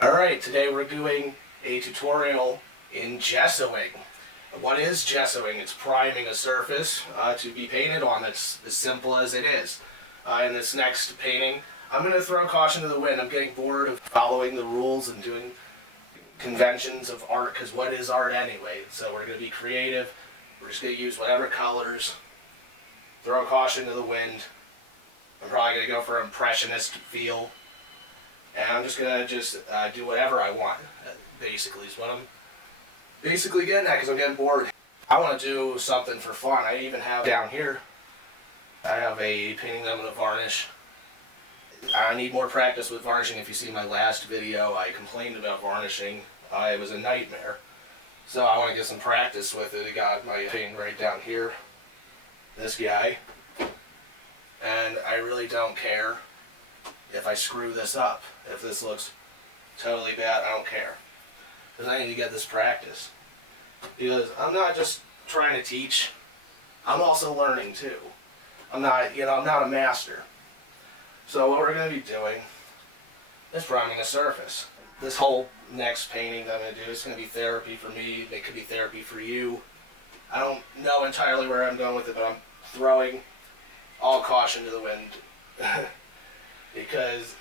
Alright, today we're doing a tutorial in gessoing. What is gessoing? It's priming a surface to be painted on. That's as simple as it is. In this next painting, I'm going to throw caution to the wind. I'm getting bored of following the rules and doing conventions of art, because what is art anyway? So we're going to be creative. We're just going to use whatever colors. Throw caution to the wind. I'm probably going to go for an impressionist feel. And I'm just going to do whatever I want, basically, is what I'm basically getting at, because I'm getting bored. I want to do something for fun. I even have down here, I have a painting that I'm going to varnish. I need more practice with varnishing. If you see my last video, I complained about varnishing. It was a nightmare. So I want to get some practice with it. I got my painting right down here, this guy. And I really don't care if I screw this up. If this looks totally bad, I don't care. Because I need to get this practice. Because I'm not just trying to teach, I'm also learning too. I'm not a master. So what we're going to be doing is priming the surface. This whole next painting that I'm going to do is going to be therapy for me. It could be therapy for you. I don't know entirely where I'm going with it, but I'm throwing all caution to the wind. Because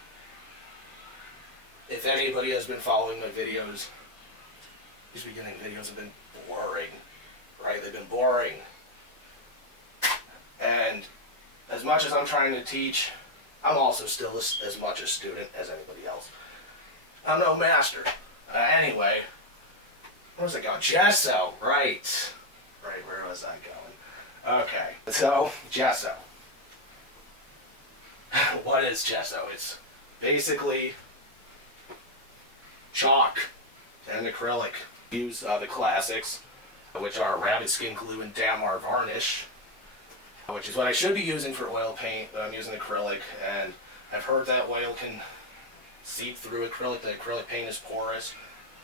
if anybody has been following my videos, these beginning videos have been boring, right? They've been boring. And as much as I'm trying to teach, I'm also still as much a student as anybody else. I'm no master. Anyway, where was I going? Gesso, right. Right, where was I going? Okay, so gesso. What is gesso? It's basically chalk and acrylic. Use the classics, which are rabbit skin glue and Damar varnish, which is what I should be using for oil paint, but I'm using acrylic, and I've heard that oil can seep through acrylic. The acrylic paint is porous,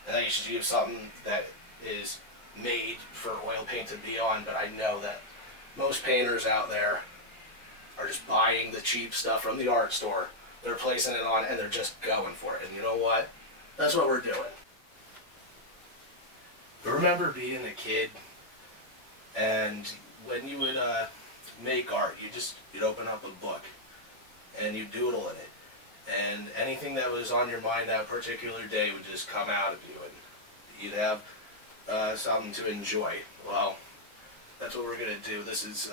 and that you should use something that is made for oil paint to be on, but I know that most painters out there are just buying the cheap stuff from the art store. They're placing it on and they're just going for it. And you know what? That's what we're doing. Remember being a kid, and when you would make art, you'd open up a book and you'd doodle in it. And anything that was on your mind that particular day would just come out of you, and you'd have something to enjoy. Well, that's what we're going to do. This is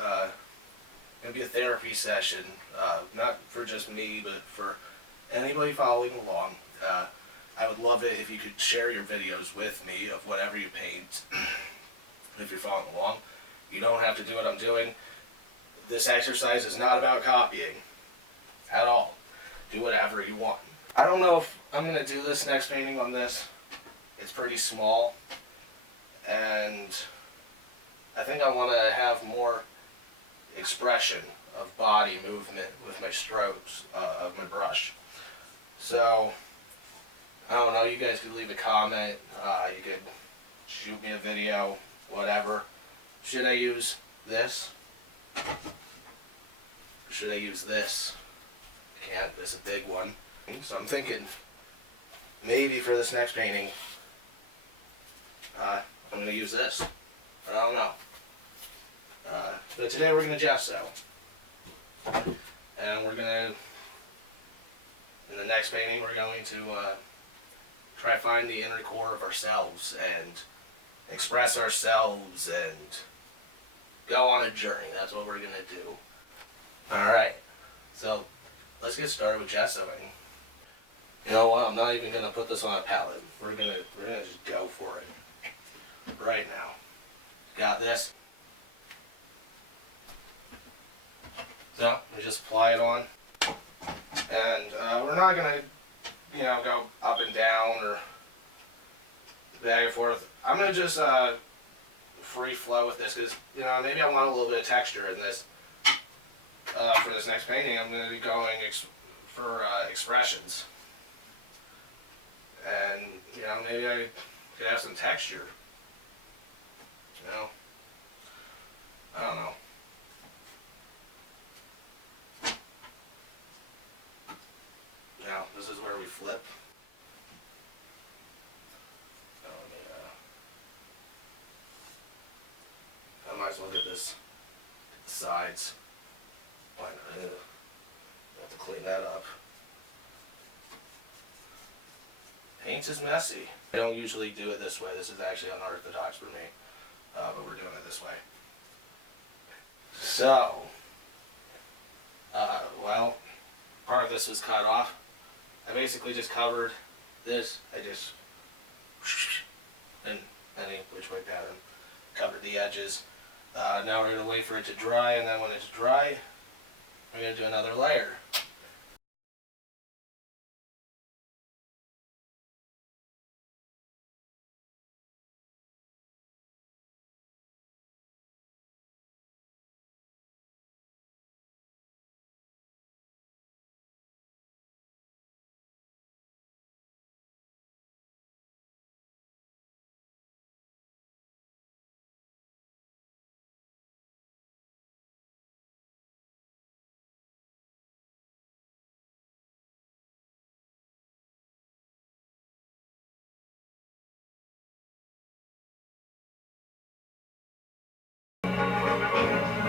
going to be a therapy session, not for just me, but for anybody following along. I would love it if you could share your videos with me of whatever you paint. If you're following along, you don't have to do what I'm doing. This exercise is not about copying at all. Do whatever you want. I don't know if I'm going to do this next painting on this. It's pretty small, and I think I want to have more expression of body movement with my strokes of my brush. So I don't know, you guys could leave a comment, you could shoot me a video, whatever. Should I use this? Or should I use this? Can't, this is a big one. So I'm thinking maybe for this next painting I'm going to use this. But I don't know. But today we're going to gesso. And we're going to, in the next painting, we're going to try to find the inner core of ourselves and express ourselves and go on a journey. That's what we're going to do. Alright, so let's get started with gessoing. You know what, I'm not even going to put this on a palette. We're gonna just go for it. Right now. Got this? So, we just apply it on. And we're not going to go up and down or back and forth. I'm going to just free flow with this, because maybe I want a little bit of texture in this. For this next painting, I'm going to be going for expressions, and maybe I could have some texture. I don't know. Now, this is where we flip. pants. Why not? Have to clean that up. Paints is messy. I don't usually do it this way. This is actually unorthodox for me, but we're doing it this way. So, well, part of this was cut off. I basically just covered this. I just, in any which way pattern, covered the edges. Now we're going to wait for it to dry, and then when it's dry, we're going to do another layer.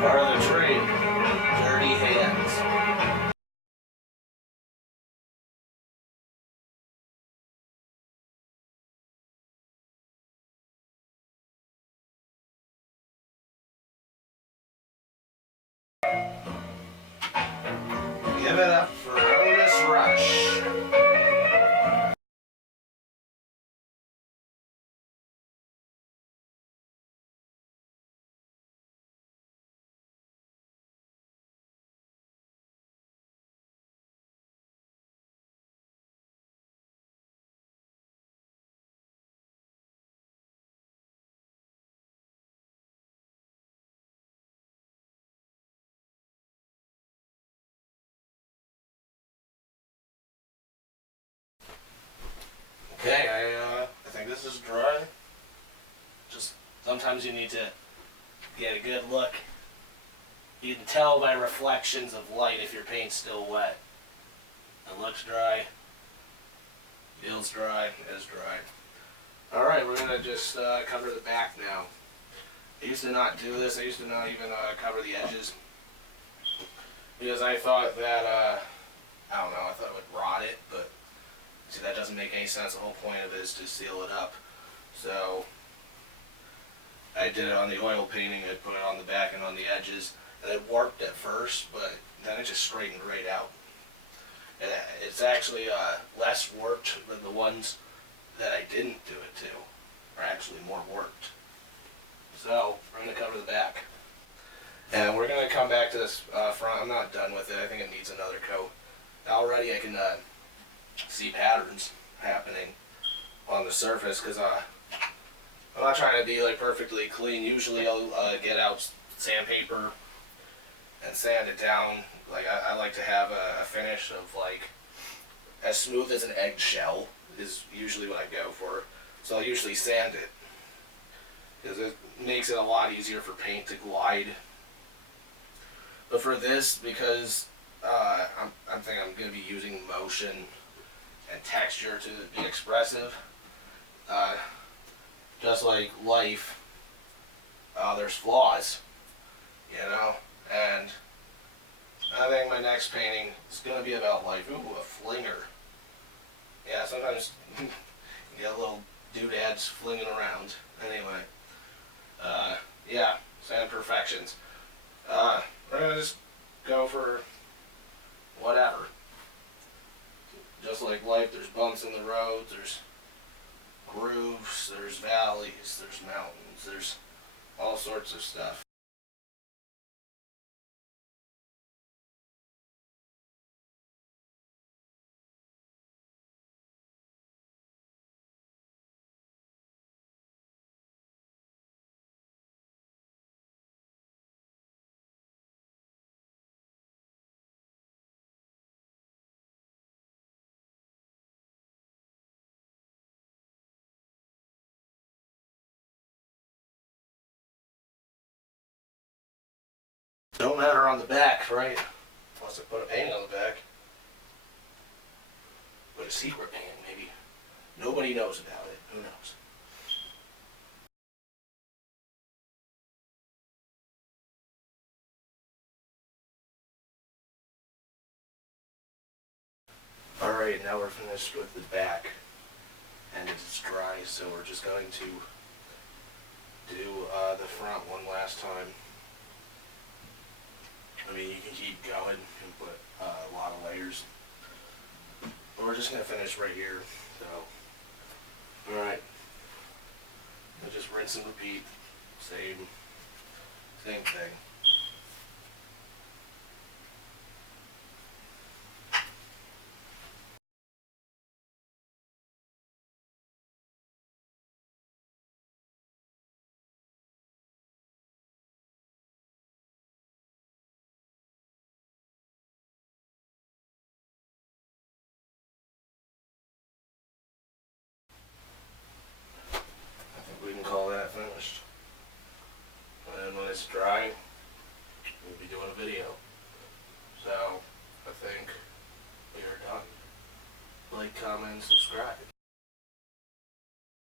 Part of the trade, dirty hands. Give it up for Otis Rush. Okay, I think this is dry. Just sometimes you need to get a good look. You can tell by reflections of light if your paint's still wet. It looks dry. Feels dry. Is dry. Alright, we're going to just cover the back now. I used to not do this. I used to not even cover the edges. Because I thought that, I don't know, I thought it would rot it, but see, that doesn't make any sense. The whole point of it is to seal it up. So, I did it on the oil painting. I put it on the back and on the edges. And it warped at first, but then it just straightened right out. And it's actually less warped than the ones that I didn't do it to. Are actually more warped. So, we're going to cover the back. And we're going to come back to this front. I'm not done with it. I think it needs another coat. Already I can see patterns happening on the surface because I'm not trying to be like perfectly clean. Usually I'll get out sandpaper and sand it down. Like I like to have a finish of like as smooth as an eggshell is usually what I go for. So I'll usually sand it because it makes it a lot easier for paint to glide. But for this, because I'm thinking I'm going to be using motion and texture to be expressive, just like life, there's flaws, you know, and I think my next painting is going to be about life. Ooh, a flinger. Yeah, sometimes you get little doodads flinging around. Anyway, yeah, sand perfections. We're going to just go for whatever. Just like life, there's bumps in the road, there's grooves, there's valleys, there's mountains, there's all sorts of stuff. Don't matter on the back, right? Unless I put a painting on the back. But a secret painting, maybe. Nobody knows about it. Who knows? now we're finished with the back, and it's dry, so we're just going to do the front one last time. I mean, you can keep going and put a lot of layers, but we're just going to finish right here. So, alright, just rinse and repeat, same thing. I think we can call that finished. And when it's dry, we'll be doing a video. So, I think we are done. Like, comment, and subscribe.